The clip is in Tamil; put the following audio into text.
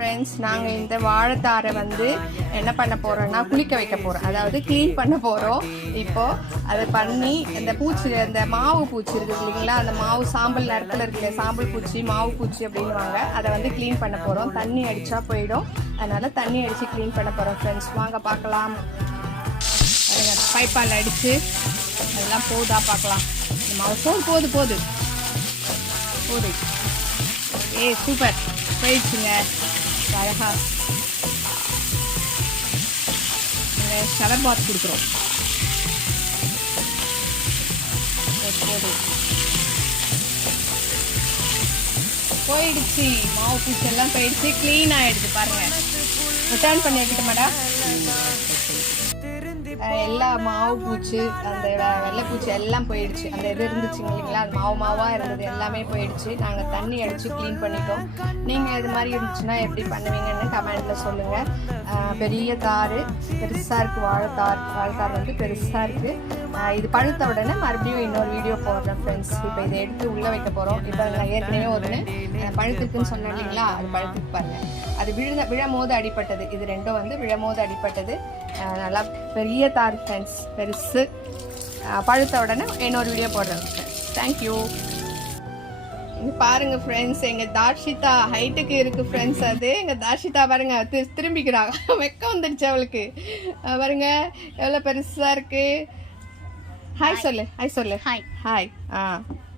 ஃப்ரெண்ட்ஸ், நாங்கள் இந்த வாழைத்தாரை வந்து என்ன பண்ண போகிறோன்னா குளிக்க வைக்க போகிறோம், அதாவது க்ளீன் பண்ண போகிறோம். இப்போது அதை பண்ணி இந்த பூச்சி, அந்த மாவு பூச்சி இருக்குது இல்லைங்களா, அந்த மாவு சாம்பல் நேரத்தில் இருக்கிற சாம்பல் பூச்சி மாவு பூச்சி அப்படின்வாங்க, அதை வந்து க்ளீன் பண்ண போகிறோம். தண்ணி அடித்தா போயிடும், அதனால் தண்ணி அடித்து க்ளீன் பண்ண போகிறோம் ஃப்ரெண்ட்ஸ். வாங்க பார்க்கலாம். பைப்பால் அடித்து அதெல்லாம் போதா பார்க்கலாம். இந்த மாவு போது சூப்பர் போயிடுச்சுங்க. அழகா ஷவர் பாத் கொடுக்குறோம். போயிடுச்சு, மாவு பூச்செல்லாம் போயிடுச்சு, க்ளீன் ஆகிடுது பாருங்க. ரிட்டர்ன் பண்ணி வைக்கிட்ட மேடம். எல்லா மாவு பூச்சி, அந்த வெள்ளைப்பூச்சி எல்லாம் போயிடுச்சு. அந்த இது இருந்துச்சு இல்லைங்களா, அது மாவாக இருந்தது, எல்லாமே போயிடுச்சு. நாங்கள் தண்ணி அடித்து க்ளீன் பண்ணிட்டோம். நீங்கள் இது மாதிரி இருந்துச்சுன்னா எப்படி பண்ணுவீங்கன்னு கமெண்ட்டில் சொல்லுங்கள். பெரிய தார் பெருசாக இருக்குது, வாழைத்தார் வந்து பெருசாக இருக்குது. இது பழுத்த உடனே மறுபடியும் இன்னொரு வீடியோ போடுறேன் ஃப்ரெண்ட்ஸ். இப்போ இதை எடுத்து உள்ளே வைக்க போகிறோம். இப்போ நான் ஏற்கனவே ஒன்று பழுத்துக்குன்னு சொன்னேன் இல்லைங்களா, அது பழுத்துக்கு பாருங்கள். அது விழமோது அடிப்பட்டது. இது ரெண்டும் வந்து விழமோது அடிப்பட்டது. நல்லா பெரிய தார் ஃப்ரெண்ட்ஸ், பெருசு. பழுத்த உடனே இன்னொரு வீடியோ போடுறேன் ஃப்ரெண்ட்ஸ். தேங்க்யூ. இங்கே பாருங்கள் ஃப்ரெண்ட்ஸ், எங்கள் தார்ஷிதா ஹைட்டுக்கு இருக்குது ஃப்ரெண்ட்ஸ். அது எங்கள் தார்ஷிதா பாருங்க திரும்பிக்கிறாங்க, வெக்கம் வந்துடுச்சு அவளுக்கு. பாருங்க எவ்வளோ பெருசாக இருக்குது. ஹாய் சொல்லு. ஹாய். ஹாய்.